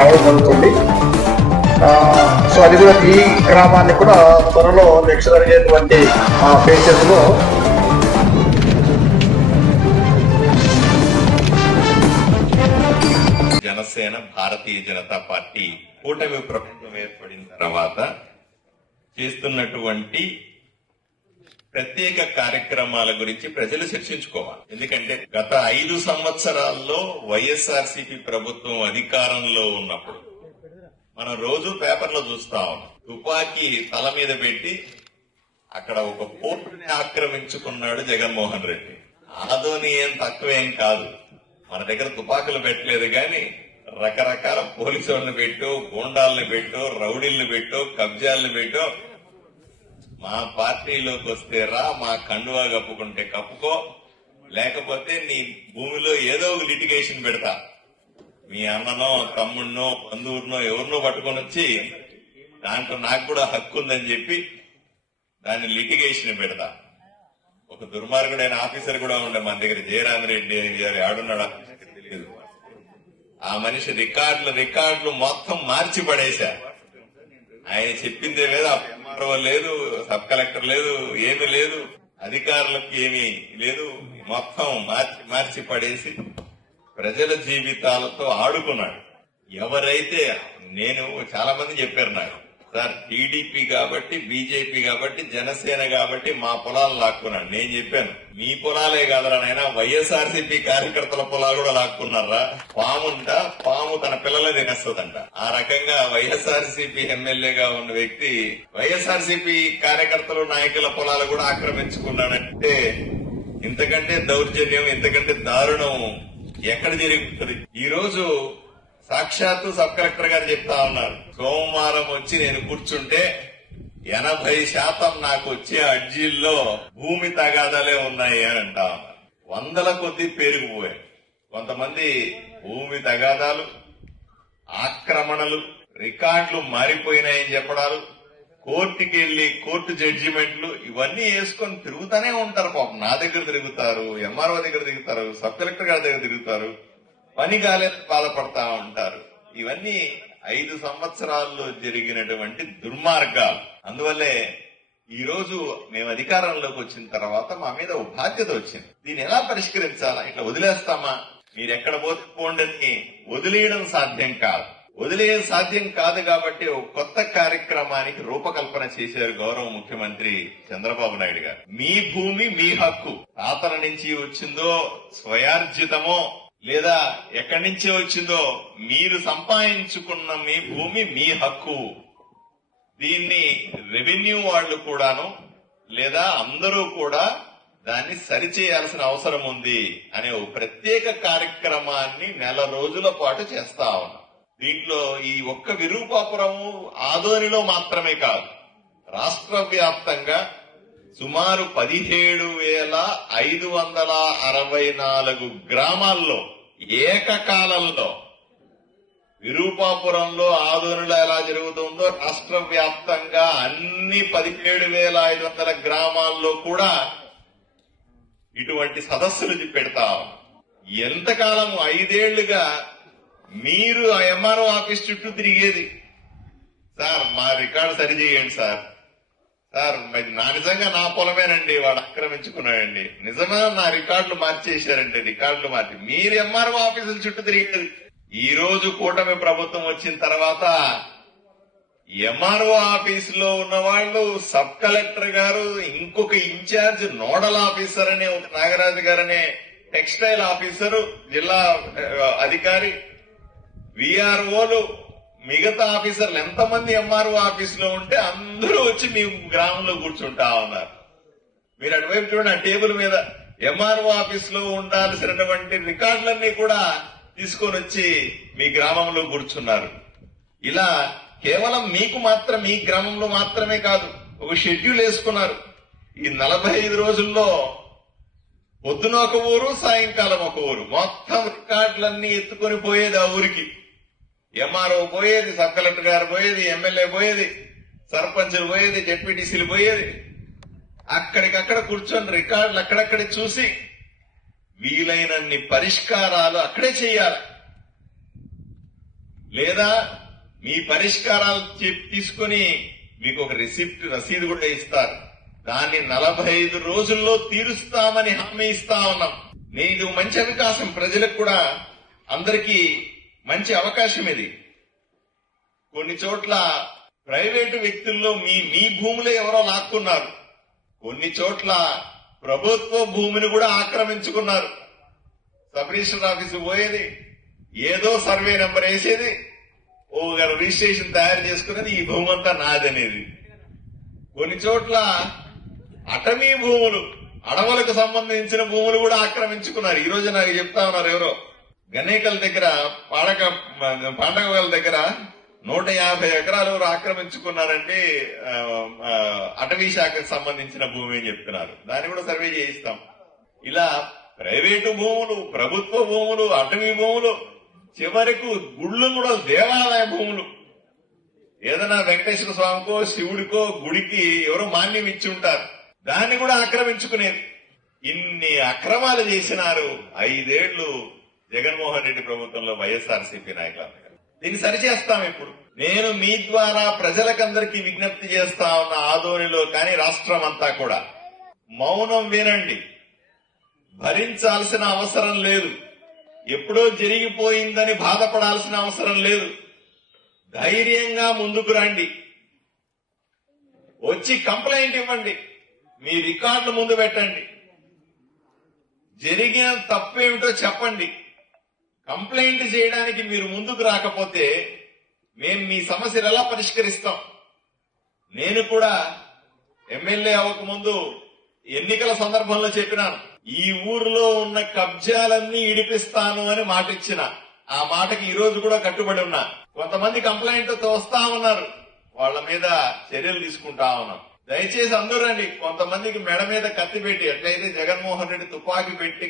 రావడం జరుగుతుంది సో అది కూడా ఈ గ్రామాన్ని కూడా త్వరలో నెక్స్ట్ జరిగేటువంటి ఫేసెస్ జనసేన భారతీయ జనతా పార్టీ కూటమి ప్రభుత్వం ఏర్పడిన తర్వాత చేస్తున్నటువంటి ప్రత్యేక కార్యక్రమాల గురించి ప్రజలు చర్చించుకోవాలి. ఎందుకంటే గత ఐదు సంవత్సరాల్లో వైఎస్ఆర్సీపీ ప్రభుత్వం అధికారంలో ఉన్నప్పుడు మనం రోజు పేపర్లో చూస్తా ఉన్నాం. తుపాకీ తల మీద పెట్టి అక్కడ ఒక పోర్టుని ఆక్రమించుకున్నాడు జగన్మోహన్ రెడ్డి. ఆదోని ఏం తక్కువేం కాదు. మన దగ్గర తుపాకులు పెట్టలేదు కానీ రకరకాల పోలీసు వాళ్ళని పెట్టు గూండాలను పెట్టు రౌడీల్ని పెట్టు కబ్జాలను పెట్టు మా పార్టీలోకి వస్తే రా మా కండువా కప్పుకుంటే కప్పుకో. లేకపోతే నీ భూమిలో ఏదో ఒక లిటిగేషన్ పెడతా. మీ అన్ననో తమ్ముడినో బంధువునో ఎవరినో పట్టుకొని వచ్చి దాంట్లో నాకు కూడా హక్కు ఉందని చెప్పి దాన్ని లిటిగేషన్ పెడతా. ఒక దుర్మార్గుడైన ఆఫీసర్ కూడా ఉండే మన దగ్గర జయరామిరెడ్డి గారు ఆడున్నాడు? తెలియదు ఆ మనిషి రికార్డులు రికార్డులు మొత్తం మార్చి పడేశా. ఆయన చెప్పిందే లేదా ఆ లేదు సబ్ కలెక్టర్ లేదు ఏమీ లేదు. అధికారులకు ఏమీ లేదు. మొత్తం మార్చి మార్చి పడేసి ప్రజల జీవితాలతో ఆడుకున్నాడు. ఎవరైతే నేను చాలా మంది చెప్పారు నాకు. సార్ టీడీపీ కాబట్టి బీజేపీ కాబట్టి జనసేన కాబట్టి మా పొలాలు లాక్కున్నాడు నేను చెప్పాను మీ పొలాలే కాదురా నాయన వైఎస్ఆర్సీపీ కార్యకర్తల పొలాలు కూడా లాక్కున్నారా? పాముంట పాము తన పిల్లలే తినేస్తుందంట. ఆ రకంగా వైఎస్ఆర్సీపీ ఎమ్మెల్యేగా ఉన్న వ్యక్తి వైఎస్ఆర్సీపీ కార్యకర్తలు నాయకుల పొలాలు కూడా ఆక్రమించుకున్నాడంటే ఇంతకంటే దౌర్జన్యం ఇంతకంటే దారుణం ఎక్కడ జరుగుతుంది? ఈ రోజు సాక్షాత్తు సబ్ కలెక్టర్ గారు చెప్తా ఉన్నారు. సోమవారం వచ్చి నేను కూర్చుంటే ఎనభై శాతం నాకు వచ్చే అర్జీల్లో భూమి తగాదాలే ఉన్నాయి అని అంటా ఉన్నారు. వందల కొద్ది పేరుకుపోయాయి కొంతమంది భూమి తగాదాలు ఆక్రమణలు రికార్డులు మారిపోయినాయని చెప్పడాలు కోర్టుకి వెళ్ళి కోర్టు జడ్జిమెంట్లు ఇవన్నీ వేసుకొని తిరుగుతూనే ఉంటారు పాపం. నా దగ్గర తిరుగుతారు ఎంఆర్ఓ దగ్గర తిరుగుతారు సబ్ కలెక్టర్ గారి దగ్గర తిరుగుతారు. పని కాలేని బాధపడతా ఉంటారు. ఇవన్నీ ఐదు సంవత్సరాల్లో జరిగినటువంటి దుర్మార్గాలు. అందువల్లే ఈ రోజు మేము అధికారంలోకి వచ్చిన తర్వాత మా మీద ఒక బాధ్యత వచ్చింది. దీన్ని ఎలా పరిష్కరించాలా? ఇట్లా వదిలేస్తామా? మీరు ఎక్కడ పోతే పోండి వదిలేయడం సాధ్యం కాదు. వదిలేయడం సాధ్యం కాదు కాబట్టి ఒక కొత్త కార్యక్రమానికి రూపకల్పన చేశారు గౌరవ ముఖ్యమంత్రి చంద్రబాబు నాయుడు గారు. మీ భూమి మీ హక్కు. తాతల నుంచి వచ్చిందో స్వయార్జితమో లేదా ఎక్కడి నుంచి వచ్చిందో మీరు సంపాదించుకున్న మీ భూమి మీ హక్కు. దీన్ని రెవెన్యూ వాళ్ళు కూడాను లేదా అందరూ కూడా దాన్ని సరిచేయాల్సిన అవసరం ఉంది అనే ఒక ప్రత్యేక కార్యక్రమాన్ని నెల రోజుల పాటు చేస్తా ఉన్నాం. దీంట్లో ఈ ఒక్క విరూపాపురం ఆదోనిలో మాత్రమే కాదు రాష్ట్ర వ్యాప్తంగా సుమారు పదిహేడు వేల ఐదు వందల అరవై నాలుగు గ్రామాల్లో ఏకకాలంలో విరూపాపురంలో ఆదోనిలో ఎలా జరుగుతుందో రాష్ట్ర వ్యాప్తంగా అన్ని పదిహేడు వేల ఐదు వందల గ్రామాల్లో కూడా ఇటువంటి సదస్సులు పెడతాం ఎంతకాలం ఐదేళ్ళుగా మీరు ఆ ఎంఆర్ఓ ఆఫీస్ చుట్టూ తిరిగేది. సార్ మా రికార్డు సరి చేయండి సార్. సార్ మరి నా నిజంగా నా పొలమేనండి వాడు ఆక్రమించుకున్నాడండి. నిజమే నా రికార్డులు మార్చేశారంటే రికార్డులు మార్చి మీరు ఎంఆర్ఓ ఆఫీసుల చుట్టూ తిరిగేది ఈ రోజు కూటమి ప్రభుత్వం వచ్చిన తర్వాత ఎంఆర్ఓ ఆఫీస్లో ఉన్న వాళ్ళు సబ్ కలెక్టర్ గారు ఇంకొక ఇన్ఛార్జ్ నోడల్ ఆఫీసర్ అనే ఒక నాగరాజు గారు అనే టెక్స్టైల్ ఆఫీసరు జిల్లా అధికారి విఆర్ఓలు మిగతా ఆఫీసర్లు ఎంతమంది ఎంఆర్ఓ ఆఫీస్లో ఉంటే అందరూ వచ్చి మీ గ్రామంలో కూర్చుంటా ఉన్నారు. మీరు అటువైపు చూడండి ఆ టేబుల్ మీద ఎంఆర్ఓ ఆఫీస్లో ఉండాల్సినటువంటి రికార్డులన్నీ కూడా తీసుకొని వచ్చి మీ గ్రామంలో కూర్చున్నారు. ఇలా కేవలం మీకు మాత్రం మీ గ్రామంలో మాత్రమే కాదు ఒక షెడ్యూల్ వేసుకున్నారు. ఈ నలభై ఐదు రోజుల్లో పొద్దున ఒక ఊరు సాయంకాలం ఒక ఊరు. మొత్తం రికార్డులన్నీ ఎత్తుకొని పోయేది ఆ ఊరికి. ఎంఆర్ఓ పోయేది సబ్ కలెక్టర్ గారు పోయేది ఎమ్మెల్యే పోయేది సర్పంచులు పోయేది డిప్యూటీసీలు పోయేది. అక్కడికక్కడ కూర్చొని రికార్డులు అక్కడక్కడే చూసి వీలైనన్ని పరిష్కారాలు అక్కడే చేయాలి. లేదా మీ పరిష్కారాలు చెప్- తీసుకొని మీకు ఒక రిసిప్ట్ రసీదు కూడా ఇస్తారు. దాన్ని నలభై ఐదు రోజుల్లో తీరుస్తామని హామీ ఇస్తా ఉన్నాం. నేను మంచి అవకాశం ప్రజలకు కూడా అందరికీ మంచి అవకాశం ఇది. కొన్ని చోట్ల ప్రైవేటు వ్యక్తుల్లో మీ మీ భూములు ఎవరో లాక్కున్నారు. కొన్ని చోట్ల ప్రభుత్వ భూమిని కూడా ఆక్రమించుకున్నారు. సబ్ రిజిస్టర్ ఆఫీసు పోయేది ఏదో సర్వే నెంబర్ వేసేది ఓ రిజిస్ట్రేషన్ తయారు చేసుకునేది ఈ భూమి అంతా నాదనేది. కొన్ని చోట్ల అటవీ భూములు అడవులకు సంబంధించిన భూములు కూడా ఆక్రమించుకున్నారు. ఈ రోజు నాకు చెప్తా ఉన్నారు ఎవరో? గణేకల దగ్గర పాడక పాండగల దగ్గర నూట యాభై ఎకరాలు ఎవరు ఆక్రమించుకున్నారంటే అటవీ శాఖకు సంబంధించిన భూమి అని చెప్తున్నారు. దాన్ని కూడా సర్వే చేయిస్తాం. ఇలా ప్రైవేటు భూములు ప్రభుత్వ భూములు అటవీ భూములు చివరకు గుళ్ళు కూడా దేవాలయ భూములు. ఏదైనా వెంకటేశ్వర స్వామికో శివుడికో గుడికి ఎవరో మాన్యం ఇచ్చి ఉంటారు. దాన్ని కూడా ఆక్రమించుకునేది. ఇన్ని అక్రమాలు చేసినారు. ఐదేళ్ళు జగన్మోహన్ రెడ్డి ప్రభుత్వంలో వైఎస్ఆర్సీపీ నాయకులు దీన్ని సరిచేస్తాం ఇప్పుడు. నేను మీ ద్వారా ప్రజలకందరికీ విజ్ఞప్తి చేస్తా ఉన్న ఆదోనిలో కానీ రాష్ట్రం అంతా కూడా మౌనం వినండి. భరించాల్సిన అవసరం లేదు. ఎప్పుడో జరిగిపోయిందని బాధపడాల్సిన అవసరం లేదు. ధైర్యంగా ముందుకు రండి. వచ్చి కంప్లైంట్ ఇవ్వండి. మీ రికార్డులు ముందు పెట్టండి. జరిగిన తప్పేమిటో చెప్పండి. కంప్లైంట్ చేయడానికి మీరు ముందుకు రాకపోతే మేము మీ సమస్యలు ఎలా పరిష్కరిస్తాం? నేను కూడా ఎమ్మెల్యే అవ్వకముందు ఎన్నికల సందర్భంలో చెప్పినాను. ఈ ఊరిలో ఉన్న కబ్జాలన్నీ ఇడిపిస్తాను అని మాట ఇచ్చిన ఆ మాటకి ఈ రోజు కూడా కట్టుబడి ఉన్నా. కొంతమంది కంప్లైంట్ తోస్తా ఉన్నారు. వాళ్ళ మీద చర్యలు తీసుకుంటా ఉన్నాం. దయచేసి అందరూ రండి. కొంతమందికి మెడ మీద కత్తి పెట్టి ఎట్లయితే జగన్మోహన్ రెడ్డి తుపాకీ పెట్టి